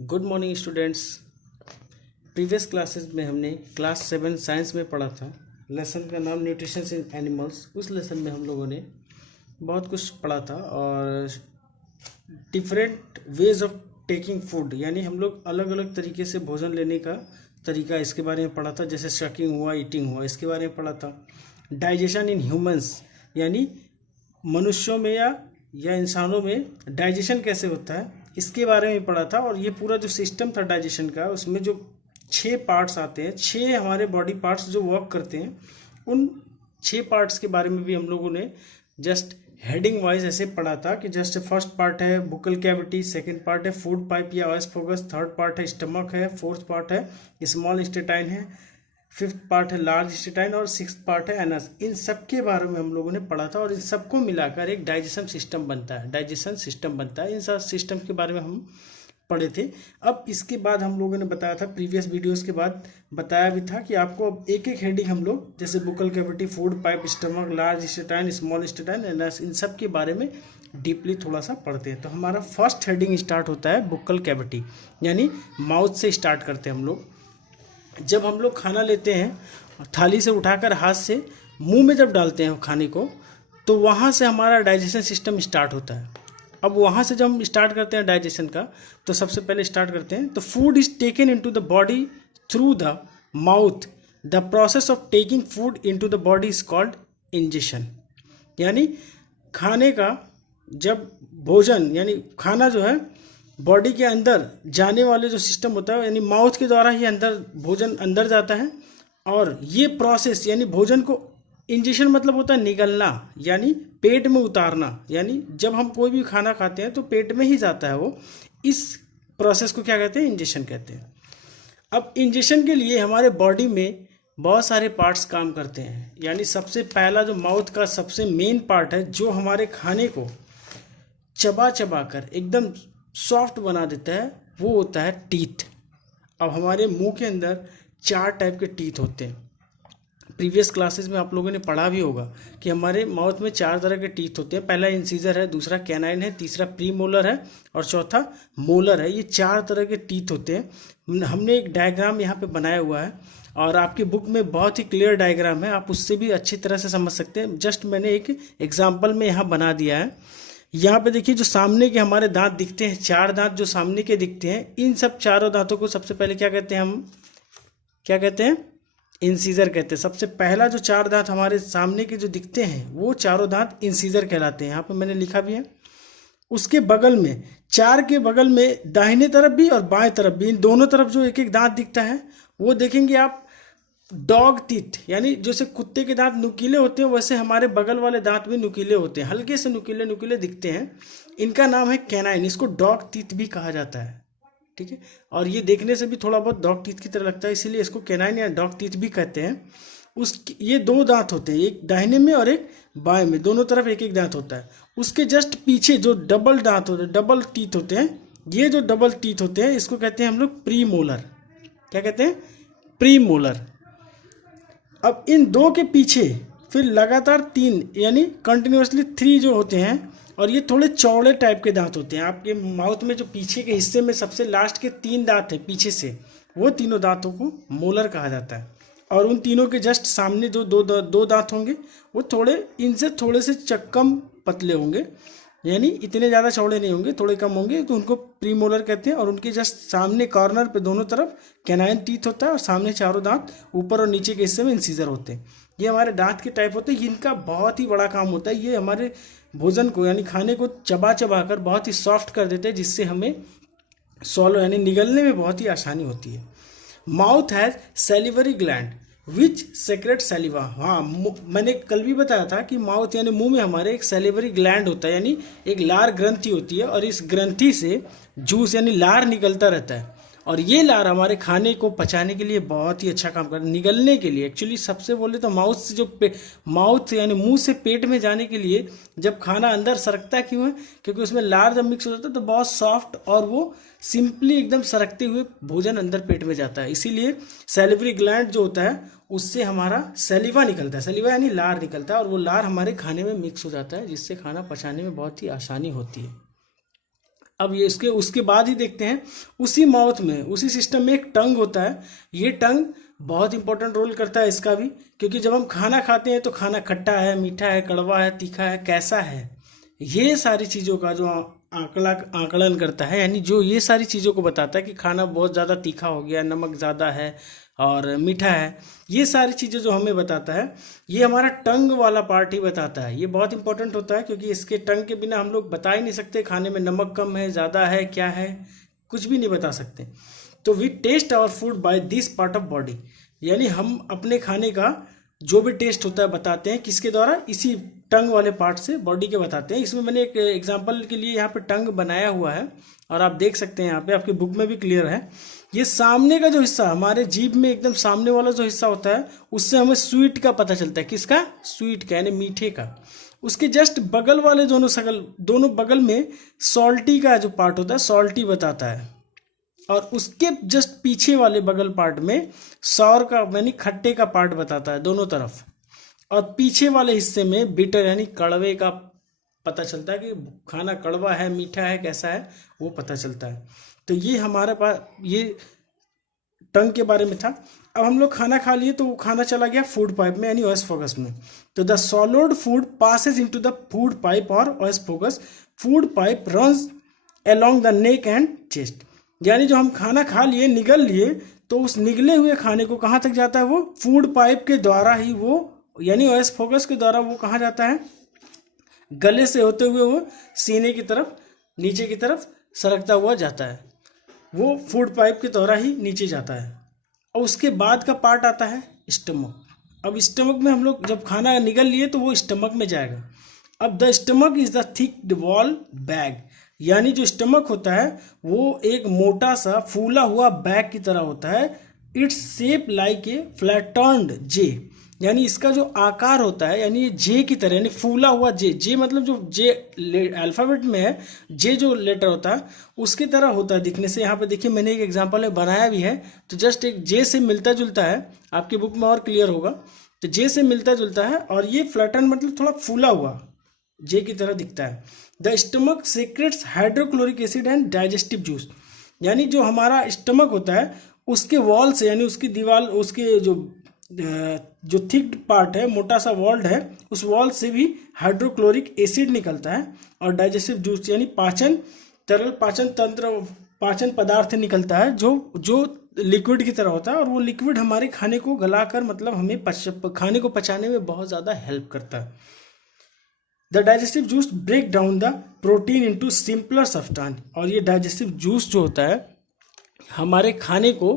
Good morning students. Previous classes में हमने class 7 science में पढ़ा था। लेसन का नाम न्यूट्रिशन इन एनिमल्स। उस लेसन में हम लोगों ने बहुत कुछ पढ़ा था और different ways of taking food, यानी हम लोग अलग अलग तरीके से भोजन लेने का तरीका इसके बारे में पढ़ा था। जैसे शकिंग हुआ, ईटिंग हुआ, इसके बारे में पढ़ा था। डाइजेशन इन ह्यूमंस, यानी मनुष्यों में या इंसानों में डाइजेशन कैसे होता है, इसके बारे में पढ़ा था। और ये पूरा जो सिस्टम था डाइजेशन का, उसमें जो 6 पार्ट्स आते हैं, 6 हमारे बॉडी पार्ट्स जो वर्क करते हैं, उन 6 पार्ट्स के बारे में भी हम लोगों ने जस्ट हेडिंग वाइज ऐसे पढ़ा था कि जस्ट फर्स्ट पार्ट है बुकल कैविटी, सेकंड पार्ट है फूड पाइप या ऑयस्फोगस, थर्ड पार्ट है स्टमक है, फोर्थ पार्ट है स्मॉल इंटेस्टाइन है, फिफ्थ पार्ट है लार्ज इंटेस्टाइन और सिक्स्थ पार्ट है एनस। इन सब के बारे में हम लोगों ने पढ़ा था और इन सबको मिलाकर एक डाइजेशन सिस्टम बनता है, डाइजेशन सिस्टम बनता है। इन सब सिस्टम के बारे में हम पढ़े थे। अब इसके बाद हम लोगों ने बताया था, प्रीवियस वीडियोस के बाद बताया भी था कि आपको अब एक एक हेडिंग हम लोग जैसे buccal cavity, food pipe, stomach, large intestine, small intestine, anus, इन सब के बारे में डीपली थोड़ा सा पढ़ते हैं। तो हमारा फर्स्ट हेडिंग स्टार्ट होता है बुकल कैविटी, यानी माउथ से स्टार्ट करते हैं हम लोग। जब हम लोग खाना लेते हैं थाली से उठाकर हाथ से मुंह में जब डालते हैं खाने को, तो वहाँ से हमारा डाइजेशन सिस्टम स्टार्ट होता है। अब वहाँ से जब हम स्टार्ट करते हैं डाइजेशन का, तो सबसे पहले स्टार्ट करते हैं तो food is taken into the body through the mouth. The process of taking food into the body is called ingestion. यानी खाने का जब भोजन यानी खाना जो है बॉडी के अंदर जाने वाले जो सिस्टम होता है, यानी माउथ के द्वारा ही अंदर भोजन अंदर जाता है। और ये प्रोसेस यानी भोजन को इंजेशन मतलब होता है निगलना, यानी पेट में उतारना। यानी जब हम कोई भी खाना खाते हैं तो पेट में ही जाता है वो। इस प्रोसेस को क्या कहते हैं? इंजेशन कहते हैं। अब इंजेशन के लिए हमारे बॉडी में बहुत सारे पार्ट्स काम करते हैं। यानी सबसे पहला जो माउथ का सबसे मेन पार्ट है, जो हमारे खाने को चबा चबा कर एकदम सॉफ्ट बना देता है, वो होता है टीथ। अब हमारे मुंह के अंदर 4 टाइप के टीथ होते हैं। प्रीवियस क्लासेस में आप लोगों ने पढ़ा भी होगा कि हमारे माउथ में 4 तरह के टीथ होते हैं। पहला इंसीजर है, दूसरा कैनाइन है, तीसरा प्री मोलर है और चौथा मोलर है। ये 4 तरह के टीथ होते हैं। हमने एक डायग्राम यहाँ पे बनाया हुआ है और आपकी बुक में बहुत ही क्लियर डायग्राम है, आप उससे भी अच्छी तरह से समझ सकते हैं। जस्ट मैंने एक एग्जाम्पल में यहाँ बना दिया है। यहाँ पे देखिए जो सामने के हमारे दांत दिखते हैं, 4 दांत जो सामने के दिखते हैं, इन सब चारों दांतों को सबसे पहले क्या कहते हैं? हम क्या कहते हैं? इंसीजर कहते हैं। सबसे पहला जो 4 दांत हमारे सामने के जो दिखते हैं, वो चारों दांत इंसीजर कहलाते हैं। यहाँ पे मैंने लिखा भी है। उसके बगल में 4 के बगल में दाहिने तरफ भी और बाएं तरफ भी, इन दोनों तरफ जो एक एक दांत दिखता है, वो देखेंगे आप डॉग टीथ। यानी जैसे कुत्ते के दांत नुकीले होते हैं, वैसे हमारे बगल वाले दांत भी नुकीले होते हैं, हल्के से नुकीले नुकीले दिखते हैं। इनका नाम है कैनाइन। इसको डॉग टीथ भी कहा जाता है, ठीक है। और ये देखने से भी थोड़ा बहुत डॉग टीथ की तरह लगता है, इसीलिए इसको कैनाइन या डॉग टीथ भी कहते हैं। ये 2 दांत होते हैं, एक दाहिने में और एक बाएं में, दोनों तरफ एक एक दांत होता है। उसके जस्ट पीछे जो डबल दांत होते हैं, डबल टीथ होते हैं, ये जो डबल टीथ होते हैं, इसको कहते हैं हम लोग प्री मोलर। क्या कहते हैं? Pre molar. अब इन 2 के पीछे फिर लगातार 3 यानी कंटिन्यूसली 3 जो होते हैं, और ये थोड़े चौड़े टाइप के दांत होते हैं। आपके माउथ में जो पीछे के हिस्से में सबसे लास्ट के 3 दांत हैं पीछे से, वो तीनों दांतों को मोलर कहा जाता है। और उन तीनों के जस्ट सामने जो दो दांत होंगे, वो थोड़े इनसे थोड़े से कम पतले होंगे, यानी इतने ज़्यादा चौड़े नहीं होंगे, थोड़े कम होंगे, तो उनको प्रीमोलर कहते हैं। और उनके जस्ट सामने कॉर्नर पे दोनों तरफ कैनाइन टीथ होता है और सामने चारों दांत ऊपर और नीचे के हिस्से में इंसीजर होते हैं। ये हमारे दांत के टाइप होते हैं। इनका बहुत ही बड़ा काम होता है, ये हमारे भोजन को यानी खाने को चबा चबा कर बहुत ही सॉफ्ट कर देते हैं, जिससे हमें सॉलो यानी निगलने में बहुत ही आसानी होती है। Mouth has salivary gland which secrete saliva. हाँ, मैंने कल भी बताया था कि माउथ यानी मुंह में हमारे एक सैलिवरी ग्लैंड होता है, यानी एक लार ग्रंथि होती है, और इस ग्रंथि से जूस यानी लार निकलता रहता है। और ये लार हमारे खाने को पचाने के लिए बहुत ही अच्छा काम करता है, निगलने के लिए। एक्चुअली सबसे बोले तो माउथ से जो माउथ यानी मुंह से पेट में जाने के लिए जब खाना अंदर सरकता क्यों है? क्योंकि उसमें लार जब मिक्स हो जाता है तो बहुत सॉफ्ट और वो सिंपली एकदम सरकते हुए भोजन अंदर पेट में जाता है। इसीलिए सैलिवरी ग्लैंड जो होता है, उससे हमारा सैलिवा निकलता है। सैलिवा यानी लार निकलता है, और वो लार हमारे खाने में मिक्स हो जाता है, जिससे खाना पचाने में बहुत ही आसानी होती है। अब ये इसके उसके बाद ही देखते हैं, उसी माउथ में, उसी सिस्टम में एक टंग होता है। ये टंग बहुत इंपॉर्टेंट रोल करता है इसका भी, क्योंकि जब हम खाना खाते हैं तो खाना खट्टा है, मीठा है, कड़वा है, तीखा है, कैसा है, ये सारी चीज़ों का जो आकलन करता है, यानी जो ये सारी चीज़ों को बताता है कि खाना बहुत ज़्यादा तीखा हो गया, नमक ज़्यादा है और मीठा है, ये सारी चीज़ें जो हमें बताता है, ये हमारा टंग वाला पार्ट ही बताता है। ये बहुत इंपॉर्टेंट होता है, क्योंकि इसके टंग के बिना हम लोग बता ही नहीं सकते खाने में नमक कम है, ज़्यादा है, क्या है, कुछ भी नहीं बता सकते। तो we taste our food by this part of body, यानी हम अपने खाने का जो भी टेस्ट होता है बताते हैं किसके द्वारा, इसी टंग वाले पार्ट से बॉडी के बताते हैं। इसमें मैंने एक एग्जांपल के लिए यहाँ पे टंग बनाया हुआ है और आप देख सकते हैं यहाँ पे, आपके बुक में भी क्लियर है। ये सामने का जो हिस्सा, हमारे जीभ में एकदम सामने वाला जो हिस्सा होता है, उससे हमें स्वीट का पता चलता है। किसका? स्वीट का, यानी मीठे का। उसके जस्ट बगल वाले दोनों बगल में सॉल्टी का जो पार्ट होता है, सॉल्टी बताता है। और उसके जस्ट पीछे वाले बगल पार्ट में सॉर का यानी खट्टे का पार्ट बताता है दोनों तरफ। और पीछे वाले हिस्से में बिटर यानी कड़वे का पता चलता है कि खाना कड़वा है, मीठा है, कैसा है, वो पता चलता है। तो ये हमारे पास ये टंग के बारे में था। अब हम लोग खाना खा लिए तो वो खाना चला गया फूड पाइप में यानी ओएसोफेगस में। तो the solid food passes into the food pipe और oesophagus. Food pipe runs along the neck and chest, यानी जो हम खाना खा लिए, निगल लिए, तो उस निगले हुए खाने को कहाँ तक जाता है? वो फूड पाइप के द्वारा ही वो, यानी ओएसोफेगस के द्वारा वो कहाँ जाता है? गले से होते हुए वो सीने की तरफ, नीचे की तरफ सरकता हुआ जाता है। वो फूड पाइप के द्वारा ही नीचे जाता है। और उसके बाद का पार्ट आता है स्टमक। अब स्टमक में हम लोग जब खाना निगल लिए तो वो स्टमक में जाएगा। अब the stomach is the thick wall bag, यानी जो स्टमक होता है वो एक मोटा सा फूला हुआ बैग की तरह होता है। इट्स शेप लाइक ए फ्लैटर्न्ड जे, यानी इसका जो आकार होता है, यानी ये जे की तरह, यानी फूला हुआ जे। जे मतलब जो जे अल्फ़ाबेट में है, जे जो लेटर होता है उसकी तरह होता है दिखने से। यहाँ पे देखिए मैंने एक एग्जांपल है बनाया भी है, तो जस्ट एक जे से मिलता जुलता है, आपकी बुक में और क्लियर होगा। तो जे से मिलता जुलता है और ये फ्लैटर्न मतलब थोड़ा फूला हुआ जे की तरह दिखता है। The stomach secrets hydrochloric acid and digestive juice, यानी जो हमारा स्टमक होता है उसके वॉल से, यानी उसकी दीवार, उसके जो थिक पार्ट है, मोटा सा वॉल्ड है, उस वॉल से भी हाइड्रोक्लोरिक एसिड निकलता है और डाइजेस्टिव जूस यानी पाचन तरल, पाचन तंत्र, पाचन पदार्थ निकलता है जो लिक्विड की तरह होता है। और वो लिक्विड हमारे खाने को गलाकर मतलब हमें खाने को पचाने में बहुत ज़्यादा हेल्प करता है। The digestive juice break down the protein into simpler substance, और ये डाइजेस्टिव जूस जो होता है हमारे खाने को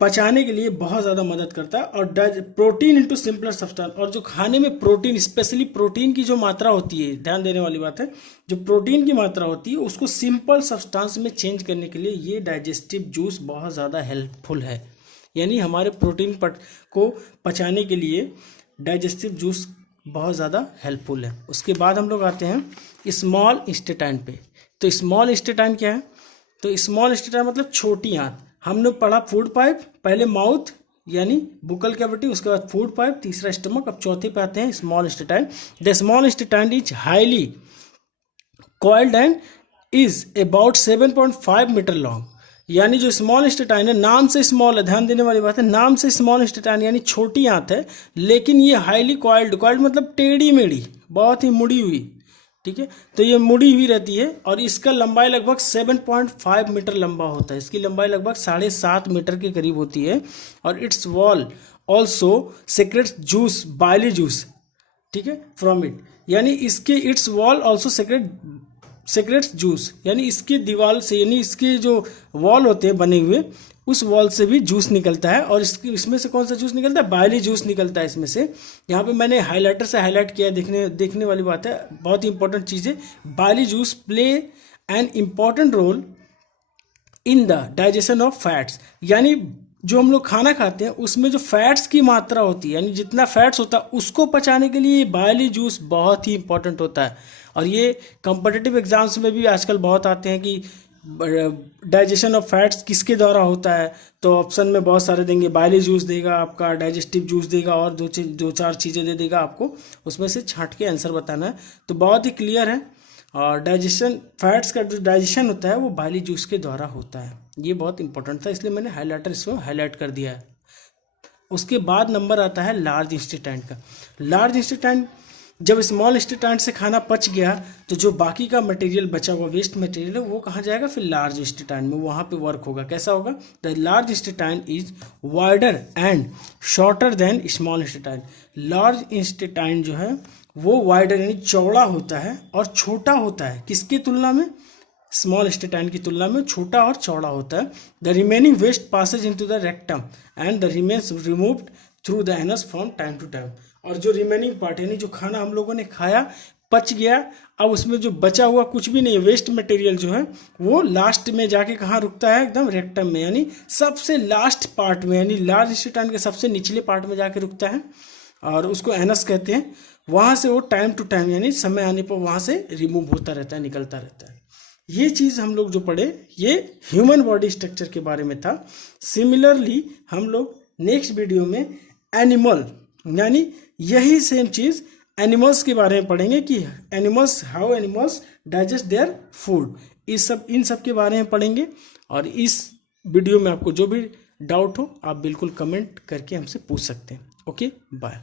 पचाने के लिए बहुत ज़्यादा मदद करता है। और प्रोटीन इनटू सिंपलर सब्सटेंस, और जो खाने में प्रोटीन, स्पेशली प्रोटीन की जो मात्रा होती है, ध्यान देने वाली बात है, जो प्रोटीन की मात्रा होती है उसको सिंपल सब्सटेंस में चेंज करने के लिए ये डाइजेस्टिव जूस बहुत ज़्यादा हेल्पफुल है। यानी हमारे प्रोटीन को पचाने के लिए डाइजेस्टिव जूस बहुत ज़्यादा हेल्पफुल है। उसके बाद हम लोग आते हैं स्मॉल इंटेस्टाइन पे। तो स्मॉल इंटेस्टाइन क्या है? तो स्मॉल इंटेस्टाइन मतलब छोटी आंत। हमने पढ़ा फूड पाइप, पहले माउथ यानी बुकल कैविटी, उसके बाद फूड पाइप, तीसरा स्टमक, अब चौथे पे आते हैं small intestine. The small intestine is highly coiled and is about 7.5 metre long, यानी जो स्मॉल इंटेस्टाइन है, नाम से स्मॉल है, ध्यान देने वाली बात है, नाम से स्मॉल इंटेस्टाइन यानी छोटी आंत है, लेकिन ये हाईली कॉइल्ड, कॉइल्ड मतलब टेढ़ी मेढ़ी, बहुत ही मुड़ी हुई, ठीक है। तो ये मुड़ी हुई रहती है और इसका लंबाई लगभग 7.5 मीटर लंबा होता है। इसकी लंबाई लगभग 7.5 मीटर के करीब होती है। और its wall also secretes juice, bile juice, ठीक है, फ्रॉम इट, यानी इसके its wall also secretes juice, यानी इसके दीवार से, यानी इसके जो वॉल होते हैं बने हुए, उस वॉल से भी जूस निकलता है। और इसमें से कौन सा जूस निकलता है? बाइली जूस निकलता है इसमें से। यहाँ पे मैंने हाइलाइटर से हाईलाइट किया, देखने वाली बात है, बहुत ही इंपॉर्टेंट चीज़ है। Bile juice play an important role in the digestion of fats, यानी जो हम लोग खाना खाते हैं उसमें जो फैट्स की मात्रा होती है, यानी जितना फैट्स होता है उसको पचाने के लिए बाइली जूस बहुत ही इंपॉर्टेंट होता है। और ये कॉम्पिटिटिव एग्जाम्स में भी आजकल बहुत आते हैं कि डाइजेशन ऑफ फैट्स किसके द्वारा होता है, तो ऑप्शन में बहुत सारे देंगे, बाइली जूस देगा आपका, डाइजेस्टिव जूस देगा, और दो चार चीज़ें दे देगा आपको, उसमें से छांट के आंसर बताना है। तो बहुत ही क्लियर है। और डाइजेशन, फैट्स का जो डाइजेशन होता है वो बाइली जूस के द्वारा होता है। ये बहुत इंपॉर्टेंट था, इसलिए मैंने हाईलाइटर इसको हाईलाइट कर दिया है। उसके बाद नंबर आता है लार्ज इंस्टेटाइन का। लार्ज इंस्टेटाइन, जब स्मॉल इंस्टेटाइन से खाना पच गया तो जो बाकी का मटेरियल बचा हुआ वेस्ट मटेरियल है वो कहाँ जाएगा, फिर लार्ज इंस्टेटाइन में, वहाँ पे वर्क होगा। कैसा होगा, the large intestine is wider and shorter than small intestine. Large intestine जो है वो वाइडर यानी चौड़ा होता है और छोटा होता है, किसकी तुलना में, स्मॉल इंस्टेटाइन की तुलना में छोटा और चौड़ा होता है। The remaining waste passes into the rectum and the remains removed through the anus from time to time. और जो रिमेनिंग पार्ट यानी जो खाना हम लोगों ने खाया पच गया, अब उसमें जो बचा हुआ कुछ भी नहीं है, वेस्ट मटेरियल जो है वो लास्ट में जाके कहाँ रुकता है, एकदम रेक्टम में, यानी सबसे लास्ट पार्ट में, यानी लार्ज इंस्टेटाइन के सबसे निचले पार्ट में जाके रुकता है और उसको एनस कहते हैं। वहाँ से वो टाइम टू टाइम यानी समय आने पर वहाँ से रिमूव होता रहता है, निकलता रहता है। ये चीज़ हम लोग जो पढ़े ये ह्यूमन बॉडी स्ट्रक्चर के बारे में था। सिमिलरली हम लोग नेक्स्ट वीडियो में एनिमल यानी यही सेम चीज़ एनिमल्स के बारे में पढ़ेंगे कि animals, how animals digest their food, इन सब के बारे में पढ़ेंगे। और इस वीडियो में आपको जो भी डाउट हो आप बिल्कुल कमेंट करके हमसे पूछ सकते हैं। Okay, bye.